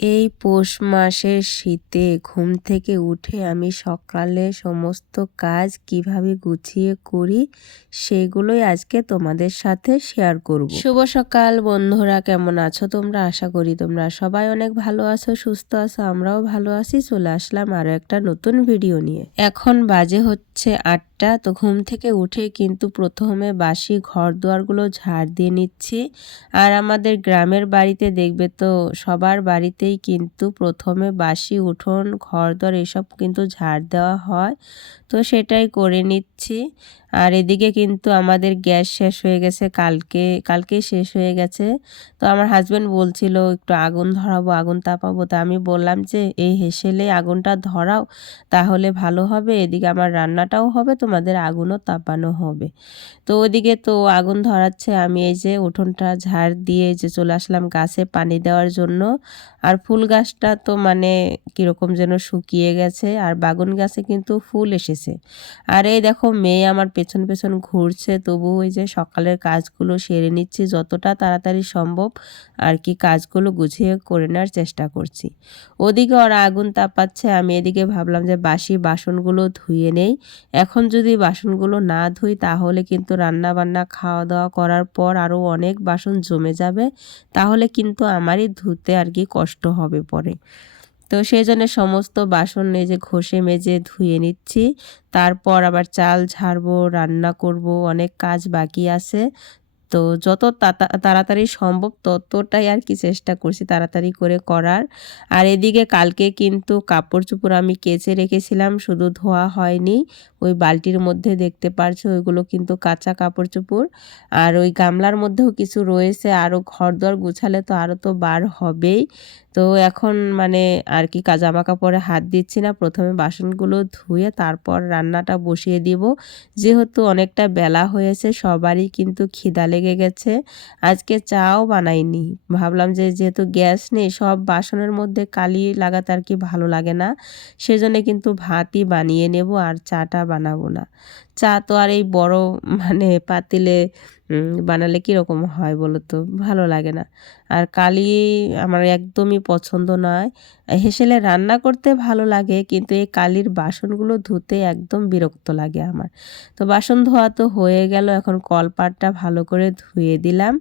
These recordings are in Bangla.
এই পৌষ মাসের শীতে ঘুম থেকে উঠে আমি সকালে সমস্ত কাজ কিভাবে গুছিয়ে করি সেগুলোই আজকে তোমাদের সাথে শেয়ার করব। শুভ সকাল বন্ধুরা, কেমন আছো তোমরা? আশা করি তোমরা সবাই অনেক ভালো আছো, সুস্থ আছো, আমরাও ভালো আছি। চলে আসলাম আরও একটা নতুন ভিডিও নিয়ে। এখন বাজে হচ্ছে 8টা। তো ঘুম থেকে উঠে কিন্তু প্রথমে বাসি ঘর দুয়ারগুলো ঝাড় দিয়ে নিচ্ছি। আর আমাদের গ্রামের বাড়িতে দেখবে তো সবার বাড়িতেই কিন্তু প্রথমে বাসি উঠোন ঘরদোর এসব কিন্তু ঝাড় দেওয়া হয়। তো সেটাই করে নিচ্ছি। আর এদিকে কিন্তু আমাদের গ্যাস শেষ হয়ে গেছে, কালকেই শেষ হয়ে গেছে। তো আমার হাজব্যান্ড বলছিল একটু আগুন ধরাবো, আগুন তাপাবো। তা আমি বললাম যে এই হেসেলে আগুনটা ধরাও, তাহলে ভালো হবে, এদিকে আমার রান্নাটাও হবে, তোমাদের আগুনও তাপানো হবে। তো ওইদিকে তো আগুন ধরাচ্ছে, আমি এই যে উঠোনটা ঝাড় দিয়ে যে চলে আসলাম গাছে পানি দেওয়ার জন্য। আর ফুল গাছটা তো মানে কীরকম যেন শুকিয়ে গেছে, আর বাগুন গাছে কিন্তু ফুল এসেছে। আর এই দেখো মেয়ে আমার পেছন পেছন ঘুরছে, তবু ওই যে সকালের কাজগুলো সেরে নিচ্ছি যতটা তাড়াতাড়ি সম্ভব আর কি, কাজগুলো গুছিয়ে করে নেওয়ার চেষ্টা করছি। ওদিকে ওরা আগুন তাপাচ্ছে, আমি এদিকে ভাবলাম যে বাসি বাসনগুলো ধুয়ে নেই। এখন যদি বাসনগুলো না ধুই তাহলে কিন্তু রান্না বান্না খাওয়া দাওয়া করার পর আরও অনেক বাসন জমে যাবে, তাহলে কিন্তু আমারই ধুতে আর কি কষ্ট হবে পরে। তো সেই জন্য সমস্ত বাসন এই যে ঘষে মেজে ধুয়ে নিচ্ছি। তারপর আবার চাল ঝাড়বো, রান্না করব, অনেক কাজ বাকি আছে। তো যত তাড়াতাড়ি সম্ভব ততটাই আর কি চেষ্টা করছি তাড়াতাড়ি করে করার। আর এদিকে কালকে কিন্তু কাপড় চোপড় আমি কেচে রেখেছিলাম, শুধু ধোয়া হয়নি। ওই বালতির মধ্যে দেখতে পারছো ওইগুলো কিন্তু কাঁচা কাপড় চোপড়। আর ওই গামলার মধ্যেও কিছু রয়েছে, আরও ঘরদোর গুছালে তো আরও তো বার হবেই। তো এখন মানে আর কি জামা কাপড়ে হাত দিচ্ছি না, প্রথমে বাসনগুলো ধুয়ে তারপর রান্নাটা বসিয়ে দিব। যেহেতু অনেকটা বেলা হয়েছে, সবারই কিন্তু খিদা লেগে গেছে। আজকে চাও বানাইনি, ভাবলাম যে যেহেতু গ্যাস নেই সব বাসনের মধ্যে কালি লাগাতে আর কি ভালো লাগে না, সেজন্য কিন্তু ভাতই বানিয়ে নেব আর চাটা বানাবো না। চা তো আর এই বড় মানে পাতিলে বানালে কীরকম হয় বলো তো, ভালো লাগে না। আর কালি আমার একদমই পছন্দ নয়। হেসেলে রান্না করতে ভালো লাগে, কিন্তু এই কালির বাসনগুলো ধুতে একদম বিরক্ত লাগে আমার। তো বাসন ধোয়া তো হয়ে গেল, এখন কলপাটটা ভালো করে ধুয়ে দিলাম।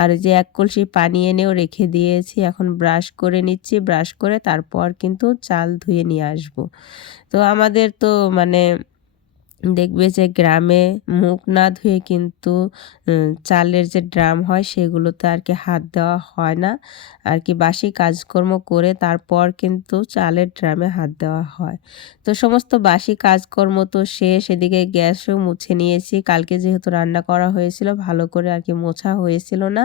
আর যে এক কলসি পানি এনেও রেখে দিয়েছি, এখন ব্রাশ করে নিচ্ছি, ব্রাশ করে তারপর কিন্তু চাল ধুয়ে নিয়ে আসবো। তো আমাদের তো মানে দেখবে যে গ্রামে মুখ না ধুয়ে কিন্তু চালের যে ড্রাম হয় সেগুলোতে আর কি হাত দেওয়া হয় না আর কি, বাসি কাজকর্ম করে তারপর কিন্তু চালের ড্রামে হাত দেওয়া হয়। তো সমস্ত বাসি কাজকর্ম তো শেষ, এদিকে গ্যাসও মুছে নিয়েছি। কালকে যেহেতু রান্না করা হয়েছিল ভালো করে আর কি মোছা হয়েছিল না,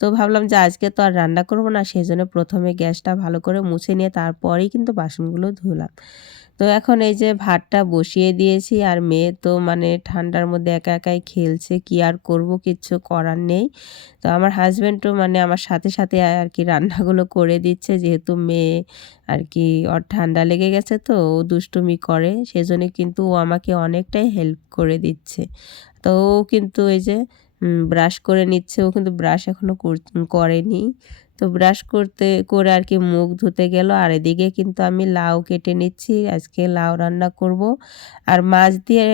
তো ভাবলাম যে আজকে তো আর রান্না করব না, সেই জন্য প্রথমে গ্যাসটা ভালো করে মুছে নিয়ে তারপরেই কিন্তু বাসনগুলো ধুলাম। তো এখন এই যে ভাতটা বসিয়ে দিয়েছি, আর মেয়ে তো মানে ঠান্ডার মধ্যে একা একাই খেলছে, কি আর করব, কিচ্ছু করার নেই। তো আমার হাজব্যান্ডও মানে আমার সাথে সাথে আর কি রান্নাগুলো করে দিচ্ছে, যেহেতু মেয়ে আর কি ওর ঠান্ডা লেগে গেছে তো ও দুষ্টুমি করে, সেজন্য কিন্তু ও আমাকে অনেকটাই হেল্প করে দিচ্ছে। তো ও কিন্তু এই যে ব্রাশ করে নিচ্ছে, ও কিন্তু ব্রাশ এখনও করেনি। তো ব্রাশ করে আর কি মুখ ধুতে গেল। আর এদিকে কিন্তু আমি লাউ কেটে নিচ্ছি, আজকে লাউ রান্না করব। আর মাছ দিয়ে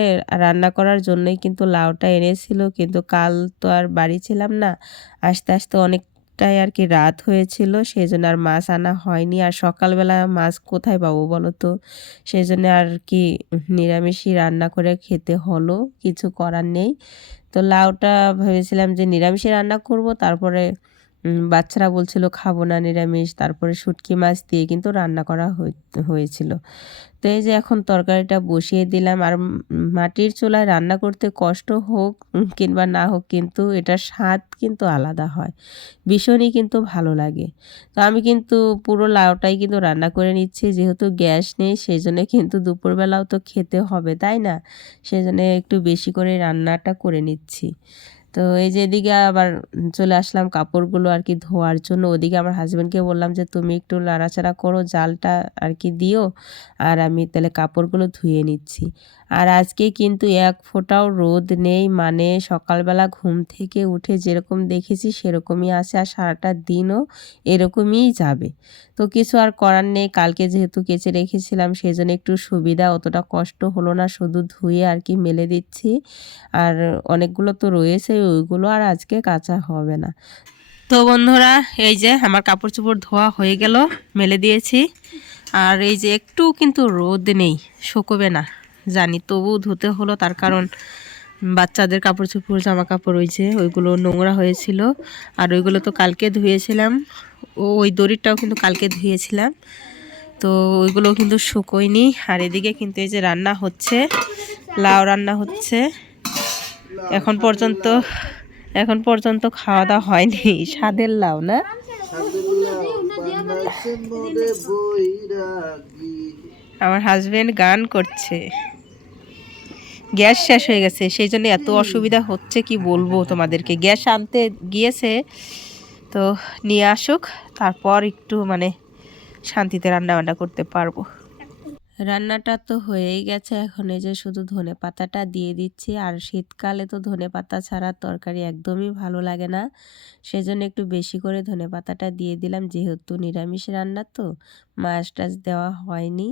রান্না করার জন্যই কিন্তু লাউটা এনেছিল, কিন্তু কাল তো আর বাড়ি ছিলাম না, আসতে আসতে অনেকটাই আর কি রাত হয়েছিল, সেই জন্য আর মাছ আনা হয়নি। আর সকালবেলা মাছ কোথায় পাবো বলো তো, সেই জন্য আর কি নিরামিষই রান্না করে খেতে হলো, কিছু করার নেই। তো লাউটা ভেবেছিলাম যে নিরামিষই রান্না করব, তারপরে বাচ্চারা বলছিল খাবো না নিরামিষ, তারপরে শুটকি মাছ দিয়ে কিন্তু রান্না করা হয়েছিল। তো এই যে এখন তরকারিটা বসিয়ে দিলাম। আর মাটির চুলায় রান্না করতে কষ্ট হোক কিংবা না হোক, কিন্তু এটার স্বাদ কিন্তু আলাদা হয়, ভীষণই কিন্তু ভালো লাগে। তো আমি কিন্তু পুরো লাউটাই কিন্তু রান্না করে নিচ্ছি, যেহেতু গ্যাস নেই সেই জন্য কিন্তু দুপুরবেলাও তো খেতে হবে তাই না, সেই জন্য একটু বেশি করে রান্নাটা করে নিচ্ছি। তো এই যে এদিকে আবার চলে আসলাম কাপড়গুলো আর কি ধোয়ার জন্য। ওদিকে আমার হাজব্যান্ডকে বললাম যে তুমি একটু নাড়াচাড়া করো, জালটা আর কি দিও, আর আমি তাহলে কাপড়গুলো ধুয়ে নিচ্ছি। আর আজকে কিন্তু এক ফোঁটাও রোদ নেই, মানে সকালবেলা ঘুম থেকে উঠে যেরকম দেখেছি সেরকমই আছে, আর সারাটা দিনও এরকমই যাবে। তো কিছু আর করার নেই, কালকে যেহেতু কেচে রেখেছিলাম সেজন্য একটু সুবিধা, অতটা কষ্ট হলো না, শুধু ধুয়ে আর কি মেলে দিচ্ছি। আর অনেকগুলো তো রয়েছে, ওইগুলো আর আজকে কাচা হবে না। তো বন্ধুরা, এই যে আমার কাপড় চোপড় ধোয়া হয়ে গেল, মেলে দিয়েছি। আর এই যে একটু কিন্তু রোদ নেই, শুকোবে না জানি, তবু ধুতে হলো, তার কারণ বাচ্চাদের কাপড় চোপড় জামা কাপড় ওই যে ওইগুলো নোংরা হয়েছিল, আর ওইগুলো তো কালকে ধুয়েছিলাম, ওই দড়িটাও কিন্তু কালকে ধুয়েছিলাম, তো ওইগুলো কিন্তু শুকোয়নি। আর এদিকে কিন্তু এই যে রান্না হচ্ছে, লাউ রান্না হচ্ছে। এখন পর্যন্ত খাওয়া দাওয়া হয়নি। স্বাদের লাউ না, আমার হাজবেন্ড গান করছে। গ্যাস শেষ হয়ে গেছে, সেই জন্য এত অসুবিধা হচ্ছে কি বলবো তোমাদেরকে। গ্যাস আনতে গিয়েছে, তো নিয়ে আসুক, তারপর একটু মানে শান্তিতে রান্না বান্না করতে পারবো। রান্নাটা তো হয়েই গেছে, এখন এই যে শুধু ধনে পাতাটা দিয়ে দিচ্ছি। আর শীতকালে তো ধনে পাতা ছাড়া তরকারি একদমই ভালো লাগে না, সেজন্য একটু বেশি করে ধনে পাতাটা দিয়ে দিলাম। যেহেতু নিরামিষ রান্না তো মাছ টাছ দেওয়া হয়নি,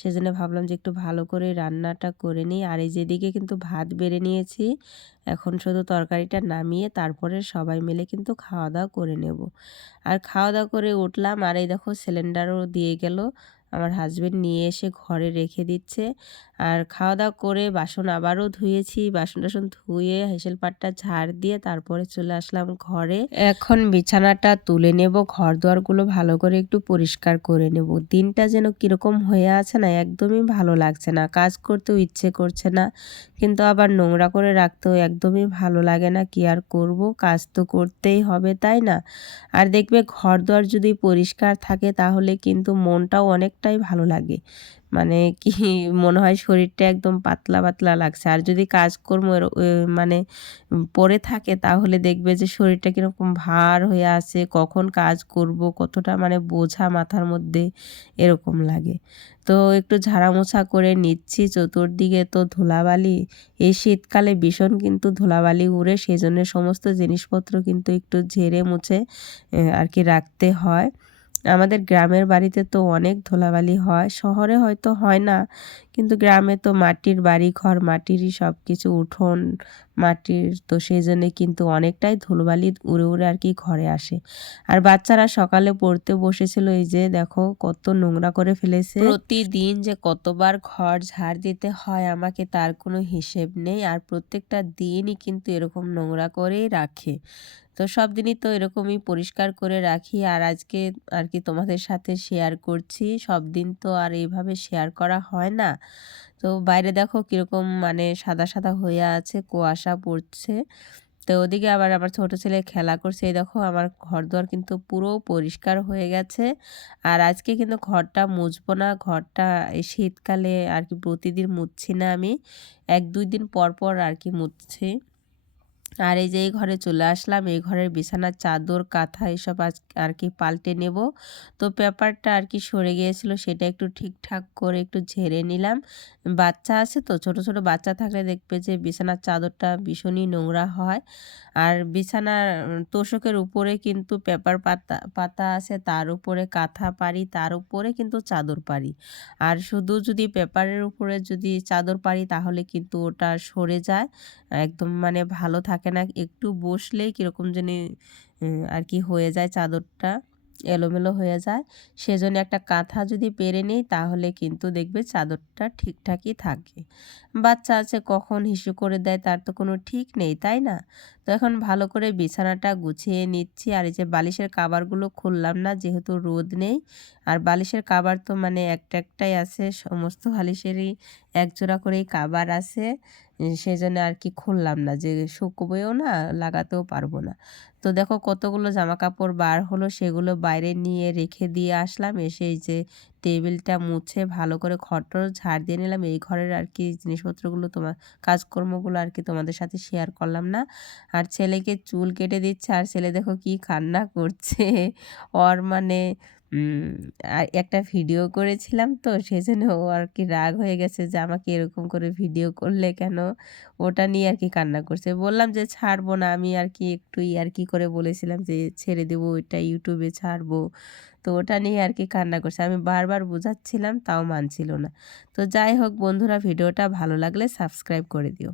সেজন্য ভাবলাম যে একটু ভালো করে রান্নাটা করে নিই। আর এই যেদিকে কিন্তু ভাত বেড়ে নিয়েছি, এখন শুধু তরকারিটা নামিয়ে তারপরে সবাই মিলে কিন্তু খাওয়া দাওয়া করে নেব। আর খাওয়া দাওয়া করে উঠলাম, আর এই দেখো সিলিন্ডারও দিয়ে গেল, আমার হাজবেন্ড নিয়ে এসে ঘরে রেখে দিচ্ছে। আর খাওয়া দাওয়া করে বাসন আবারও ধুয়েছি, বাসন টাসন ধুয়ে হেসেল পাটটা ঝাড় দিয়ে তারপরে চলে আসলাম ঘরে। এখন বিছানাটা তুলে নেব, ঘর দুয়ারগুলো ভালো করে একটু পরিষ্কার করে নেব। দিনটা যেন কিরকম হয়ে আছে না, একদমই ভালো লাগছে না, কাজ করতেও ইচ্ছে করছে না, কিন্তু আবার নোংরা করে রাখতেও একদমই ভালো লাগে না। কি আর করব, কাজ তো করতেই হবে, তাই না? আর দেখবে ঘর দুয়ার যদি পরিষ্কার থাকে তাহলে কিন্তু মনটাও অনেকটাই ভালো লাগে, মানে কি মনে হয় শরীরটা একদম পাতলা পাতলা লাগছে। আর যদি কাজকর্ম মানে পড়ে থাকে তাহলে দেখবে যে শরীরটা কীরকম ভার হয়ে আছে, কখন কাজ করব কতটা মানে বোঝা মাথার মধ্যে এরকম লাগে। তো একটু ঝাড়ামোছা করে নিচ্ছি, চতুর্দিকে তো ধুলাবালি, এই শীতকালে ভীষণ কিন্তু ধুলাবালি উড়ে, সেজন্য সমস্ত জিনিসপত্র কিন্তু একটু ঝেড়ে মুছে আর কি রাখতে হয়। আমাদের গ্রামের বাড়িতে তো অনেক ধুলাবালি হয়, শহরে হয়তো হয় না, কিন্তু গ্রামে তো মাটির বাড়ি ঘর, মাটিরই সব কিছু, উঠোন মাটির, তো সেই জন্যে কিন্তু অনেকটাই ধুলোবালি উড়ে উড়ে আর কি ঘরে আসে। আর বাচ্চারা সকালে পড়তে বসেছিল, এই যে দেখো কত নোংরা করে ফেলেছে। প্রতিদিন যে কতবার ঘর ঝাড় দিতে হয় আমাকে তার কোনো হিসেব নেই, আর প্রত্যেকটা দিনই কিন্তু এরকম নোংরা করেই রাখে। তো সব দিনই তো এরকমই পরিষ্কার করে রাখি, আর আজকে আর কি তোমাদের সাথে শেয়ার করছি। সব দিন তো আর এইভাবে শেয়ার করা হয় না। তো বাইরে দেখো কীরকম মানে সাদা সাদা হয়ে আছে, কুয়াশা পড়ছে। তো ওদিকে আবার আমার ছোট ছেলে খেলা করছে, এই দেখো আমার ঘরদোর কিন্তু পুরো পরিষ্কার হয়ে গেছে। আর আজকে কিন্তু ঘরটা মুছবো না, ঘরটা এই শীতকালে আর কি প্রতিদিন মুছছি না আমি, 1-2 দিন পর পর আর কি মুছছি। আর এই যে এই ঘরে চলে আসলাম, এই ঘরের বিছানার চাদর কাঁথা এসব আজ আর কি পাল্টে নেব। তো পেপারটা আর কি সরে গিয়েছিল, সেটা একটু ঠিকঠাক করে একটু ঝেড়ে নিলাম। বাচ্চা আছে তো, ছোট ছোট বাচ্চা থাকলে দেখবে যে বিছানার চাদরটা ভীষণই নোংরা হয়। আর বিছানার তোশকের উপরে কিন্তু পেপার পাতা পাতা আছে, তার উপরে কাঁথা পারি, তার উপরে কিন্তু চাদর পারি। আর শুধু যদি পেপারের উপরে যদি চাদর পারি তাহলে কিন্তু ওটা সরে যায়, একদম মানে ভালো থাকে না, একটু বসলেই কীরকম জানি আর কি হয়ে যায়, চাদরটা এলোমেলো হয়ে যায়। সেজন্য একটা কাঁথা যদি পেরে নিই তাহলে কিন্তু দেখবে চাদরটা ঠিকঠাকই থাকে। বাচ্চা আছে কখন হিসু করে দেয় তার তো কোনো ঠিক নেই, তাই না? তো এখন ভালো করে বিছানাটা গুছিয়ে নিচ্ছি। আর এই যে বালিশের কাভারগুলো খুললাম না, যেহেতু রোদ নেই। আর বালিশের কাভার তো মানে একটাই আছে, সমস্ত বালিশেরই এক জোড়া করেই কাভার আছে, সেজন্য আর কি খুললাম না, যে শুকোবেও না, লাগাতেও পারবো না। তো দেখো কতগুলো জামা কাপড় বার হলো, সেগুলো বাইরে নিয়ে রেখে দিয়ে আসলাম। এসে এই যে টেবিলটা মুছে ভালো করে খড়-টড় ঝাড় দিয়ে নিলাম। এই ঘরের আর কি জিনিসপত্রগুলো কাজকর্মগুলো আর কি তোমাদের সাথে শেয়ার করলাম না। আর ছেলেকে চুল কেটে দিচ্ছে, আর ছেলে দেখো কি কান্না করছে। ওর মানে উম একটা ভিডিও করেছিলাম তো, সেজন্য ও আর কি রাগ হয়ে গেছে যে আমাকে এরকম করে ভিডিও করলে কেন? ওটা নিয়ে আর কি কান্না করছে। বললাম যে ছাড়বো না, আমি আর কি একটু ইয়ার্কি করে বলেছিলাম যে ছেড়ে দেবো, ওইটা YouTube এ ছাড়বো। তো ওটা নিয়ে আর কি কান্না করছে। আমি বারবার বোঝাচ্ছিলাম, তাও মানছিল না। তো যাই হোক বন্ধুরা, ভিডিওটা ভালো লাগলে সাবস্ক্রাইব করে দিও।